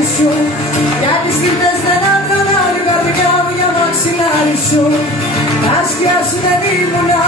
χάρη σου. Γιατί στιγμές δεν άντρανα την καρδιά μου για μαξιλάρι σου. Τα σκιά σου δεν ήμουνα